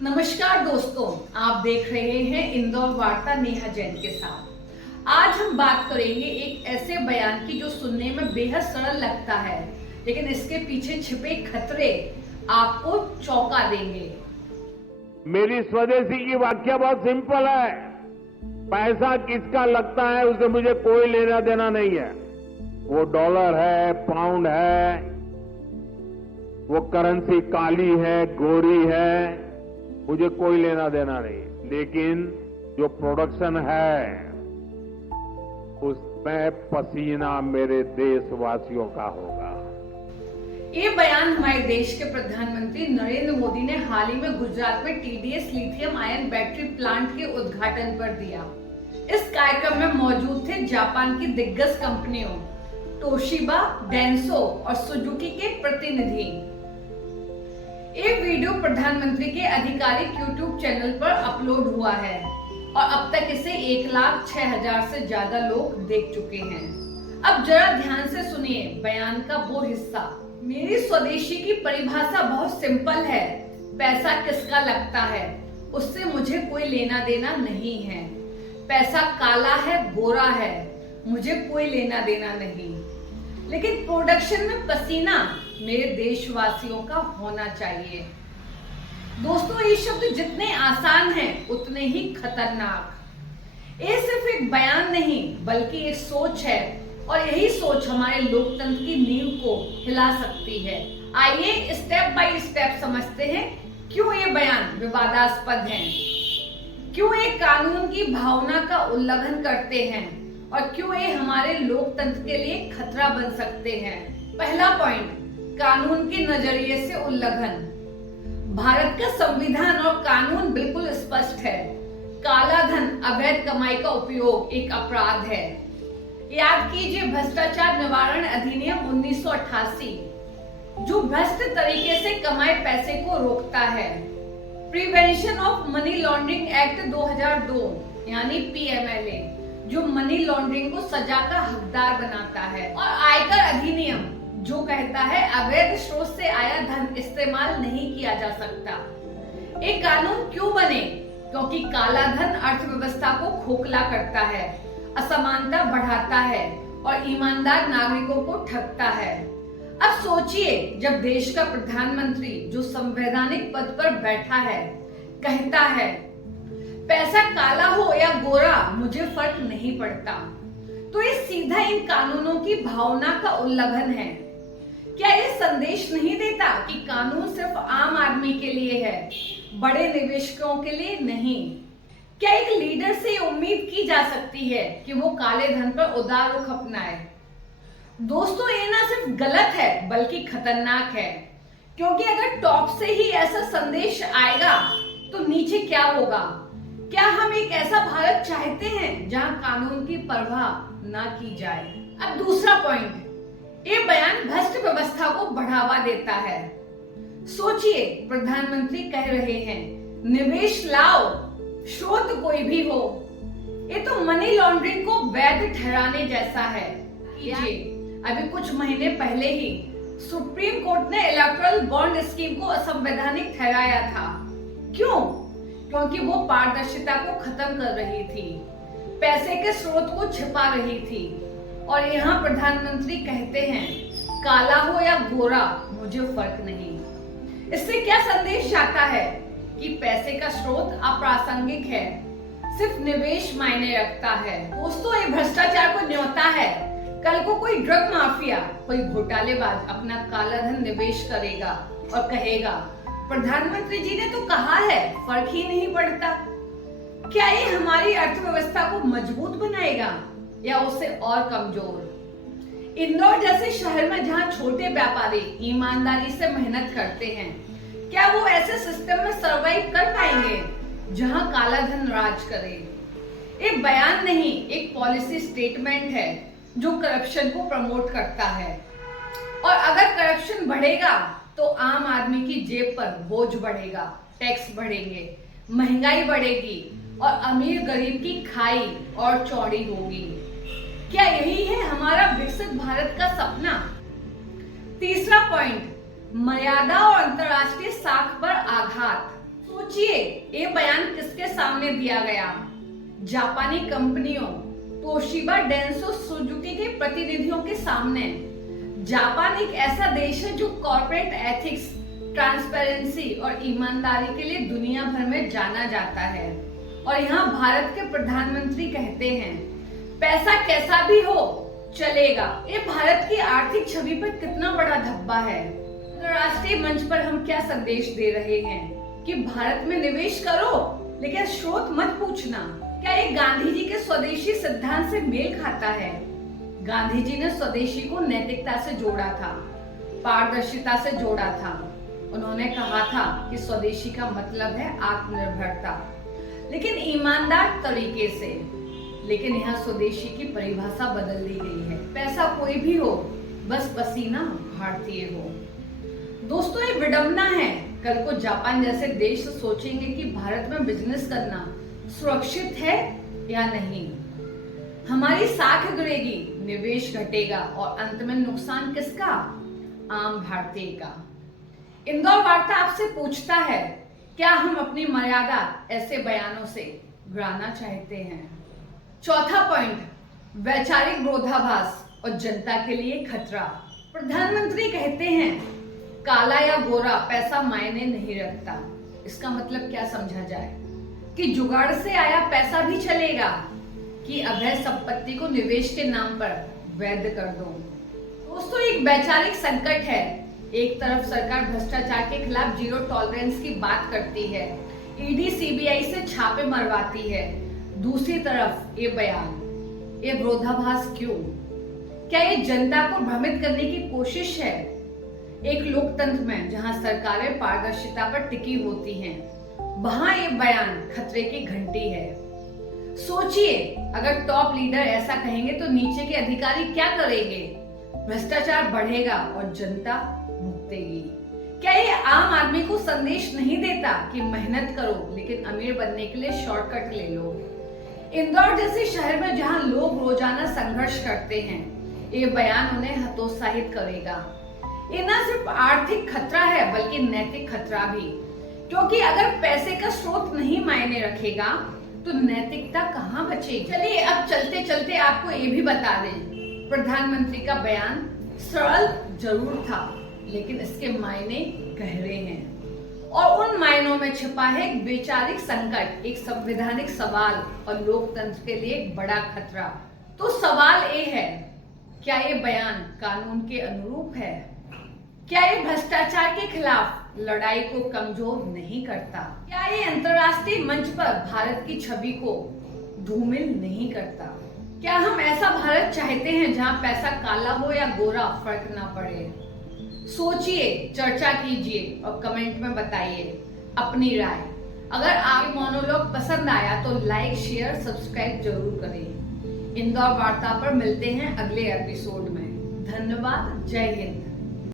नमस्कार दोस्तों, आप देख रहे हैं इंदौर वार्ता नेहा जैन के साथ। आज हम बात करेंगे एक ऐसे बयान की जो सुनने में बेहद सरल लगता है, लेकिन इसके पीछे छिपे खतरे आपको चौंका देंगे। मेरी स्वदेशी की व्याख्या बहुत सिंपल है। पैसा किसका लगता है उसे मुझे कोई लेना देना नहीं है। वो डॉलर है, पाउंड है, वो करेंसी काली है, गोरी है, मुझे कोई लेना देना नहीं। लेकिन जो प्रोडक्शन है उसमें पसीना मेरे देशवासियों का होगा। ये बयान हमारे देश के प्रधानमंत्री नरेंद्र मोदी ने हाल ही में गुजरात में TDS lithium ion battery plant के उद्घाटन पर दिया। इस कार्यक्रम में मौजूद थे जापान की दिग्गज कंपनियों तोशिबा, डेंसो और सुजुकी के प्रतिनिधि। एक वीडियो प्रधानमंत्री के आधिकारिक यूट्यूब चैनल पर अपलोड हुआ है और अब तक इसे 1,06,000 से ज्यादा लोग देख चुके हैं। अब जरा ध्यान से सुनिए बयान का वो हिस्सा। मेरी स्वदेशी की परिभाषा बहुत सिंपल है। पैसा किसका लगता है उससे मुझे कोई लेना देना नहीं है। पैसा काला है, गोरा है, मुझे कोई लेना देना नहीं। लेकिन प्रोडक्शन में पसीना मेरे देशवासियों का होना चाहिए। दोस्तों, ये शब्द जितने आसान हैं उतने ही खतरनाक। ये सिर्फ एक बयान नहीं बल्कि एक सोच है और यही सोच हमारे लोकतंत्र की नींव को हिला सकती है। आइए स्टेप बाय स्टेप समझते हैं क्यों ये बयान विवादास्पद है, क्यों ये कानून की भावना का उल्लंघन करते हैं और क्यों ये हमारे लोकतंत्र के लिए खतरा बन सकते हैं। पहला पॉइंट, कानून के नजरिए से उल्लंघन। भारत का संविधान और कानून बिल्कुल स्पष्ट है। काला धन, अवैध कमाई का उपयोग एक अपराध है। याद कीजिए भ्रष्टाचार निवारण अधिनियम 1988 जो भ्रष्ट तरीके से कमाए पैसे को रोकता है। Prevention of money laundering act 2002 यानी पीएमएलए जो मनी लॉन्ड्रिंग को सजा का हकदार बनाता है, और आयकर अधिनियम जो कहता है अवैध स्रोत से आया धन इस्तेमाल नहीं किया जा सकता। एक कानून क्यों बने? क्योंकि काला धन अर्थव्यवस्था को खोखला करता है, असमानता बढ़ाता है और ईमानदार नागरिकों को ठगता है। अब सोचिए, जब देश का प्रधानमंत्री जो संवैधानिक पद पर बैठा है कहता है पैसा काला हो या गोरा मुझे फर्क नहीं पड़ता, तो ये सीधा इन कानूनों की भावना का उल्लंघन है। क्या ये संदेश नहीं देता कि कानून सिर्फ आम आदमी के लिए है, बड़े निवेशकों के लिए नहीं? क्या एक लीडर से उम्मीद की जा सकती है कि वो काले धन पर उदार रुख अपनाए? दोस्तों, ये ना सिर्फ गलत है बल्कि खतरनाक है, क्योंकि अगर टॉप से ही ऐसा संदेश आएगा तो नीचे क्या होगा? क्या हम एक ऐसा भारत चाहते हैं जहां कानून की परवाह ना की जाए? अब दूसरा पॉइंट, ये बयान भ्रष्ट व्यवस्था को बढ़ावा देता है। सोचिए, प्रधानमंत्री कह रहे हैं निवेश लाओ, स्रोत कोई भी हो। ये तो मनी लॉन्ड्रिंग को वैध ठहराने जैसा है। अभी कुछ महीने पहले ही सुप्रीम कोर्ट ने इलेक्टोरल बॉन्ड स्कीम को असंवैधानिक ठहराया था। क्यों? क्योंकि वो पारदर्शिता को खत्म कर रही थी, पैसे के स्रोत को छिपा रही थी। और यहाँ प्रधानमंत्री कहते हैं काला हो या गोरा मुझे फर्क नहीं। इससे क्या संदेश आता है? कि पैसे का स्रोत अप्रासंगिक है, सिर्फ निवेश मायने रखता है। दोस्तों, ये भ्रष्टाचार को न्योता है। कल को कोई ड्रग माफिया, कोई घोटालेबाज अपना काला धन निवेश करेगा और कहेगा प्रधानमंत्री जी ने तो कहा है, फर्क ही नहीं पड़ता। क्या ये हमारी अर्थव्यवस्था को मजबूत बनाएगा या उसे और कमजोर? इंदौर जैसे शहर में जहां छोटे व्यापारी ईमानदारी से मेहनत करते हैं, क्या वो ऐसे सिस्टम में सरवाइव कर पाएंगे जहां काला धन राज करे? एक बयान नहीं, एक पॉलिसी स्टेटमेंट है जो करप्शन को प्रमोट करता है। और अगर करप्शन बढ़ेगा तो आम आदमी की जेब पर बोझ बढ़ेगा, टैक्स बढ़ेंगे, महंगाई बढ़ेगी और अमीर गरीब की खाई और चौड़ी होगी। क्या यही है हमारा विकसित भारत का सपना? तीसरा पॉइंट, मर्यादा और अंतर्राष्ट्रीय साख पर आघात। सोचिए ये बयान किसके सामने दिया गया? जापानी कंपनियों तोशिबा डेंसो सुजुकी के प्रतिनिधियों के सामने। जापान एक ऐसा देश है जो कॉर्पोरेट एथिक्स, ट्रांसपेरेंसी और ईमानदारी के लिए दुनिया भर में जाना जाता है। और यहाँ भारत के प्रधानमंत्री कहते हैं पैसा कैसा भी हो चलेगा। ये भारत की आर्थिक छवि पर कितना बड़ा धब्बा है। अंतरराष्ट्रीय मंच पर हम क्या संदेश दे रहे हैं कि भारत में निवेश करो लेकिन स्रोत मत पूछना। क्या ये गांधी जी के स्वदेशी सिद्धांत से मेल खाता है? गांधी जी ने स्वदेशी को नैतिकता से जोड़ा था, पारदर्शिता से जोड़ा था। उन्होंने कहा था कि स्वदेशी का मतलब है आत्मनिर्भरता, लेकिन ईमानदार तरीके से। लेकिन यहाँ स्वदेशी की परिभाषा बदल दी गई है। पैसा कोई भी हो, बस पसीना भारतीय हो। दोस्तों ये विडंबना है। कल को जापान जैसे देश सोचेंगे कि भारत में बिजनेस करना सुरक्षित है या नहीं। हमारी साख गिरेगी, निवेश घटेगा और अंत में नुकसान किसका? आम भारतीय का। इंदौर वार्ता आपसे पूछता है, क्या हम अपनी मर्यादा ऐसे बयानों से गिराना चाहते हैं? चौथा पॉइंट, वैचारिक विरोधाभास और जनता के लिए खतरा। प्रधानमंत्री कहते हैं काला या गोरा पैसा मायने नहीं रखता। इसका मतलब क्या समझा जाए कि जुगाड़ से आया पैसा भी चलेगा, कि अवैध संपत्ति को निवेश के नाम पर वैध कर दो। दोस्तों एक वैचारिक संकट है। एक तरफ सरकार भ्रष्टाचार के खिलाफ जीरो टॉलरेंस की बात करती है, ईडी सीबीआई से छापे मरवाती है। दूसरी तरफ ये बयान, ये विरोधाभास क्यों? क्या ये जनता को भ्रमित करने की कोशिश है? एक लोकतंत्र में जहां सरकारें पारदर्शिता पर टिकी होती हैं, वहां ये बयान खतरे की घंटी है। सोचिए अगर टॉप लीडर ऐसा कहेंगे तो नीचे के अधिकारी क्या करेंगे? भ्रष्टाचार बढ़ेगा और जनता भुगतेगी। क्या ये आम आदमी को संदेश नहीं देता कि मेहनत करो लेकिन अमीर बनने के लिए शॉर्टकट ले लो? इंदौर जैसे शहर में जहां लोग रोजाना संघर्ष करते हैं, ये बयान उन्हें हतोत्साहित करेगा। ये न सिर्फ आर्थिक खतरा है बल्कि नैतिक खतरा भी, क्योंकि अगर पैसे का स्रोत नहीं मायने रखेगा तो नैतिकता कहाँ बचेगी? चलिए अब चलते चलते आपको ये भी बता दें, प्रधानमंत्री का बयान सरल जरूर था लेकिन इसके मायने गहरे हैं और उन मायनों में छिपा है एक वैचारिक संकट, एक संवैधानिक सवाल और लोकतंत्र के लिए एक बड़ा खतरा। तो सवाल ये है, क्या ये बयान कानून के अनुरूप है? क्या ये भ्रष्टाचार के खिलाफ लड़ाई को कमजोर नहीं करता? क्या ये अंतर्राष्ट्रीय मंच पर भारत की छवि को धूमिल नहीं करता? क्या हम ऐसा भारत चाहते हैं जहां पैसा काला हो या गोरा फर्क ना पड़े? सोचिए, चर्चा कीजिए और कमेंट में बताइए अपनी राय। अगर आप मोनोलॉग पसंद आया तो लाइक, शेयर, सब्सक्राइब जरूर करें। इंदौर वार्ता पर मिलते हैं अगले एपिसोड में। धन्यवाद। जय हिंद।